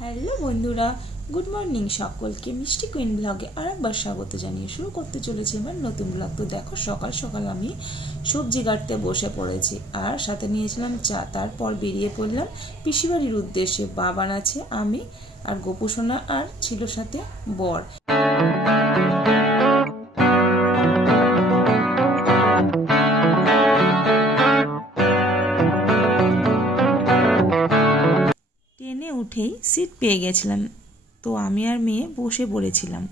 Hello বন্ধুরা, good morning সকলকে। মিষ্টি কুইন ব্লগে আরেকবার স্বাগত জানিয়ে শুরু করতে চলেছি আমার নতুন ব্লগ। তো দেখো, সকাল সকাল আমি সবজি কাটতে বসে পড়েছি আর সাথে নিয়েছিলাম চা। তারপর বেরিয়ে পড়লাম পিসিবাড়ির উদ্দেশ্যে। বাবান আছে, আমি আর গোপুসোনা, আর ছিল সাথে বর। ট্রেনে উঠেই সিট পেয়ে গেছিলাম, তো আমি আর মেয়ে বসে পড়েছিলাম।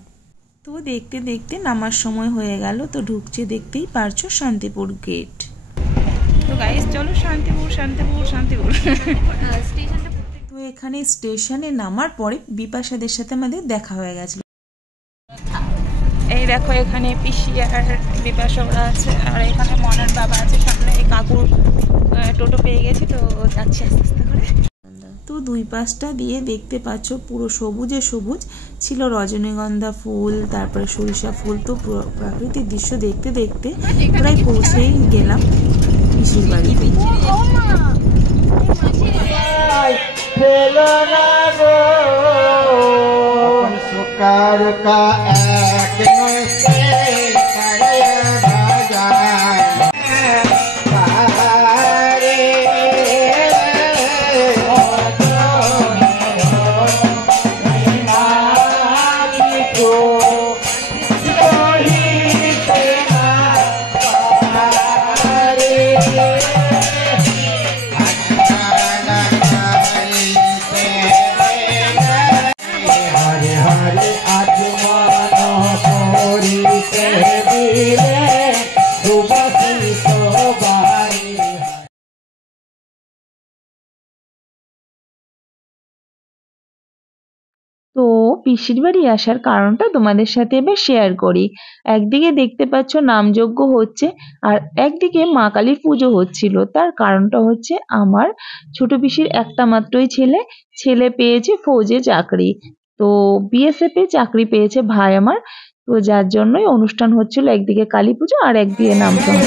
তো দেখতে দেখতে নামার সময় হয়ে গেল। তো ঢুকছে, দেখতেই পারছো, শান্তিপুর গেট। তো গাইস চলো শান্তিপুর শান্তিপুর শান্তিপুর স্টেশনটা। তো এখানে স্টেশনে নামার পরে বিপাশাদের সাথে আমাদের দেখা হয়ে গেছিল। এই দেখো, এখানে পিসি আর বিপাশা ওরা আছে, আর এখানে মনার বাবা আছে সামনে। এই কাকুর টোটো পেয়ে গেছি, তো যাচ্ছি আস্তে আস্তে করে। তো দুই পাশটা দিয়ে দেখতে পাচ্ছ পুরো সবুজে সবুজ ছিল, রজনীগন্ধা ফুল, তারপরে সরিষা ফুল। তো প্রাকৃতিক দৃশ্য দেখতে দেখতে প্রায় পৌঁছেই গেলাম পিসির বাড়িতে। তো পিসির বাড়ি আসার কারণটা তোমাদের সাথে এবার শেয়ার করি। একদিকে দেখতে পাচ্ছ নামযজ্ঞ হচ্ছে, আর একদিকে মা কালীর পুজো হচ্ছিল। তার কারণটা হচ্ছে আমার ছোট পিসির একটা মাত্রই ছেলে পেয়েছে ফৌজে চাকরি। তো বিএসএফ এ চাকরি পেয়েছে ভাই আমার। তো যার জন্যই অনুষ্ঠান হচ্ছিল, একদিকে কালী পুজো আর একদিকে নামসঙ্গ।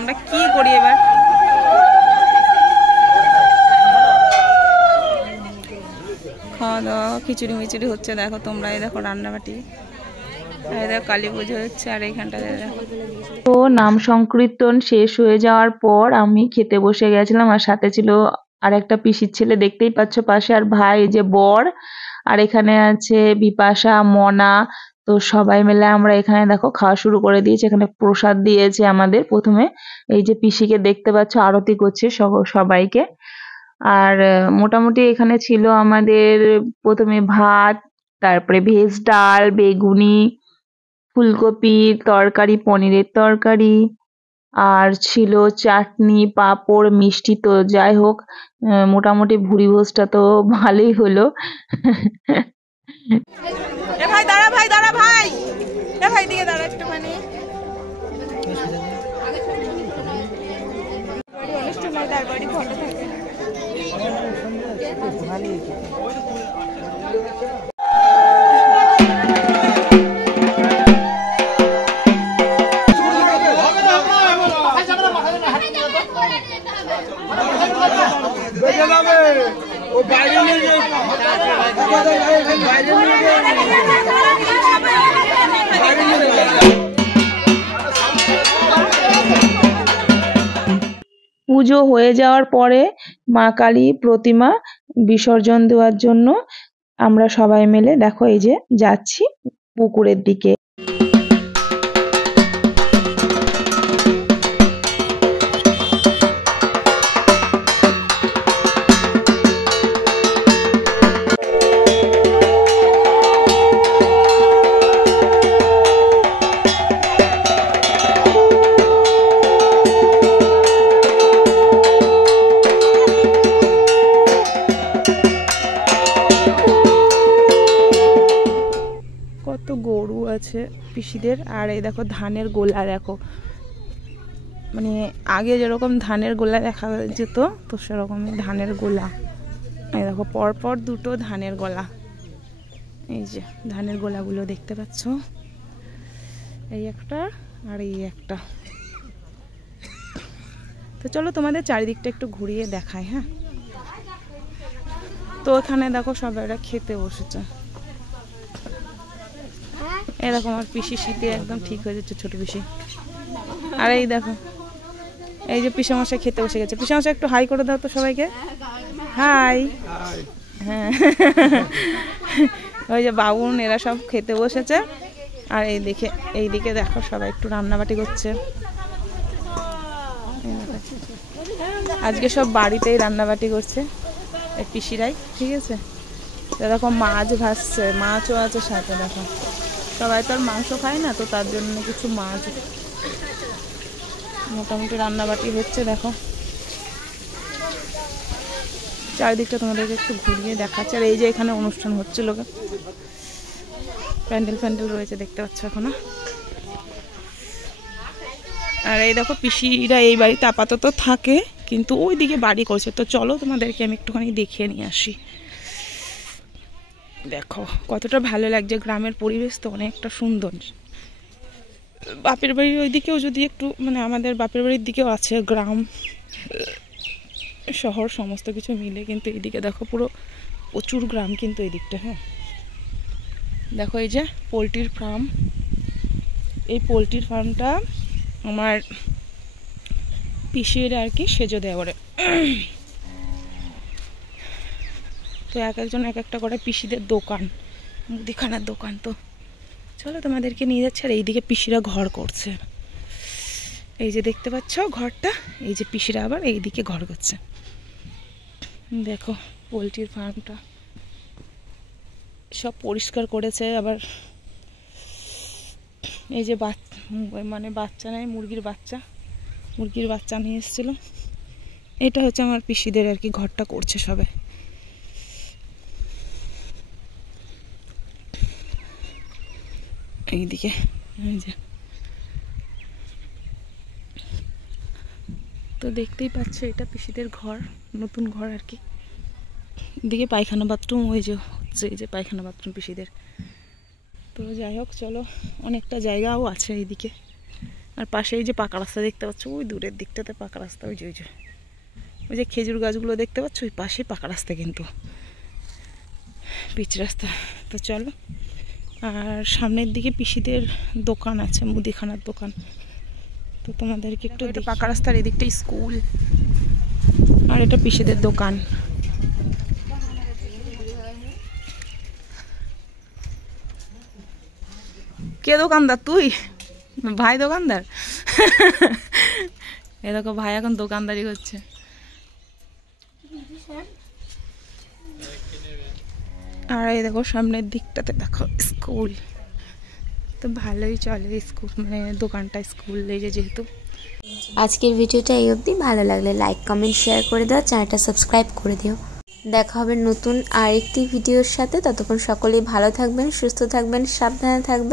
আমরা কি করি এবার? খাওয়া দাওয়া খিচুড়ি মিচুড়ি হচ্ছে, দেখো তোমরা। এই দেখো রান্নাবাটি, এই দেখো কালী পুজো হচ্ছে, আর এইখানটাতে দেখো। তো নাম সংকীর্তন শেষ হয়ে যাওয়ার পর আমি খেতে বসে গেছিলাম, আর সাথে ছিল আর একটা পিসির ছেলে, দেখতেই পাচ্ছ পাশে, আর ভাই যে বর। আর এখানে আছে বিপাশা, মনা। তো সবাই মিলে আমরা এখানে দেখো খাওয়া শুরু করে দিয়েছি। এখানে প্রসাদ দিয়েছে আমাদের প্রথমে। এই যে পিসিকে দেখতে পাচ্ছ আরতি করছে সবাইকে। আর মোটামুটি এখানে ছিল আমাদের প্রথমে ভাত, তারপরে ভেজ ডাল, বেগুনি, ফুলকপির তরকারি, পনিরের তরকারি, আর ছিল চাটনি, পাঁপড়, মিষ্টি। তো যাই হোক, মোটামুটি ভুরি ভোজটা তো ভালোই হলো। ভাই দাঁড়া, ভাই দাঁড়া, ভাই ভাই দিকে দাঁড়া একটুখানি। অনুষ্ঠান হয়, তার বাড়ি ফটো থাকে। পুজো হয়ে যাওয়ার পরে মা কালী প্রতিমা বিসর্জন দেওয়ার জন্য আমরা সবাই মিলে দেখো এই যে যাচ্ছি পুকুরের দিকে। কত গরু আছে পিসিদের। আর এই দেখো ধানের গোলা, দেখো মানে আগে যেরকম ধানের গোলা দেখা যেত তো সেরকমই ধানের গোলা। এই দেখো পরপর দুটো ধানের গোলা, এই যে ধানের গোলাগুলো দেখতে পাচ্ছ, এই একটা আর এই একটা। তো চলো তোমাদের চারিদিকটা একটু ঘুরিয়ে দেখাই। হ্যাঁ, তো এখানে দেখো সবাই খেতে বসেছে। এরকম আমার পিসি শীতে একদম ঠিক হয়ে যাচ্ছে, ছোট পিসি। আর এই দেখো এই যে পিসামশাই খেতে বসে গেছে। পিসামশাই একটু হাই করে দাও তো সবাইকে, হাই। হ্যাঁ, ওই যে বাবুন এরা সব খেতে বসেছে। আর এইদিকে দেখো সবাই একটু রান্নাবাটি করছে। আজকে সব বাড়িতেই রান্নাবাটি করছে এই পিসিরাই, ঠিক আছে। এরকম মাছ ভাসছে, মাছও আছে সাথে। দেখো সবাই তো আর মাংস খায় না, তো তার জন্য কিছু মাছ মোটামুটি রান্নাবাটি হচ্ছে। দেখো চারিদিকটা তোমাদেরকে একটু ঘুরিয়ে দেখাচ্ছে। আর এই যে এখানে অনুষ্ঠান হচ্ছিল, প্যান্ডেল ফ্যান্ডেল রয়েছে দেখতে পাচ্ছ এখনো। আর এই দেখো পিসিরা এই বাড়িতে আপাতত থাকে, কিন্তু ওই দিকে বাড়ি করছে। তো চলো তোমাদেরকে আমি একটুখানি দেখিয়ে নিয়ে আসি। দেখো কতটা ভালো লাগছে, গ্রামের পরিবেশ তো অনেকটা সুন্দর। বাপের বাড়ির ওই দিকেও যদি একটু মানে আমাদের বাপের বাড়ির দিকেও আছে গ্রাম শহর সমস্ত কিছু মিলে, কিন্তু এইদিকে দেখো পুরো প্রচুর গ্রাম কিন্তু এই দিকটা। হ্যাঁ দেখো এই যে পোলট্রির ফার্ম, এই পোলট্রির ফার্মটা আমার পিসির আর কি সেজো দেওয়ারে। তো এক একজন এক একটা করে পিসিদের দোকান, মুদিখানার দোকান। তো চলো তোমাদেরকে নিয়ে যাচ্ছে। আর এইদিকে পিসিরা ঘর করছে, এই যে দেখতে পাচ্ছ ঘরটা, এই যে পিসিরা আবার এইদিকে ঘর করছে। দেখো পোলট্রির ফার্মটা সব পরিষ্কার করেছে। আবার এই যে মানে বাচ্চা নেয়, মুরগির বাচ্চা নিয়ে এসেছিল। এটা হচ্ছে আমার পিসিদের আর কি ঘরটা করছে সবাই। এইদিকে এই যে তো দেখতেই পাচ্ছ এটা পিসিদের ঘর, নতুন ঘর আর কি। এদিকে পায়খানা বাথরুম, ওই যে হচ্ছে এই যে পায়খানা বাথরুম পিসিদের। তো যাই হোক চলো, অনেকটা জায়গাও আছে এইদিকে। আর পাশে এই যে পাকা রাস্তা দেখতে পাচ্ছ, ওই দূরের দিকটাতে পাকা রাস্তা, ওই যে খেজুর গাছগুলো দেখতে পাচ্ছ, ওই পাশে পাকা রাস্তা কিন্তু পিচ রাস্তা। তো চলো, আর সামনের দিকে পিসিদের দোকান আছে, মুদিখানার দোকান। তো তোমাদেরকে একটু পাকা রাস্তার এদিকটা স্কুল, আর এটা পিসিদের দোকান। কে দোকানদার? তুই ভাই দোকানদার? এ দেখো ভাই এখন দোকানদারি করছে। আর এই দেখো সামনের দিকটাতে দেখো স্কুল। তো ভালোই চলে স্কুল, মানে দোকানটা স্কুল এই যে যেহেতু। আজকের ভিডিওটা এই অবধি। ভালো লাগলে লাইক কমেন্ট শেয়ার করে দাও, চ্যানেলটা সাবস্ক্রাইব করে দিও। দেখা হবে নতুন আরেকটি ভিডিওর সাথে। ততক্ষণ সকলেই ভালো থাকবেন, সুস্থ থাকবেন, সাবধানে থাকবেন।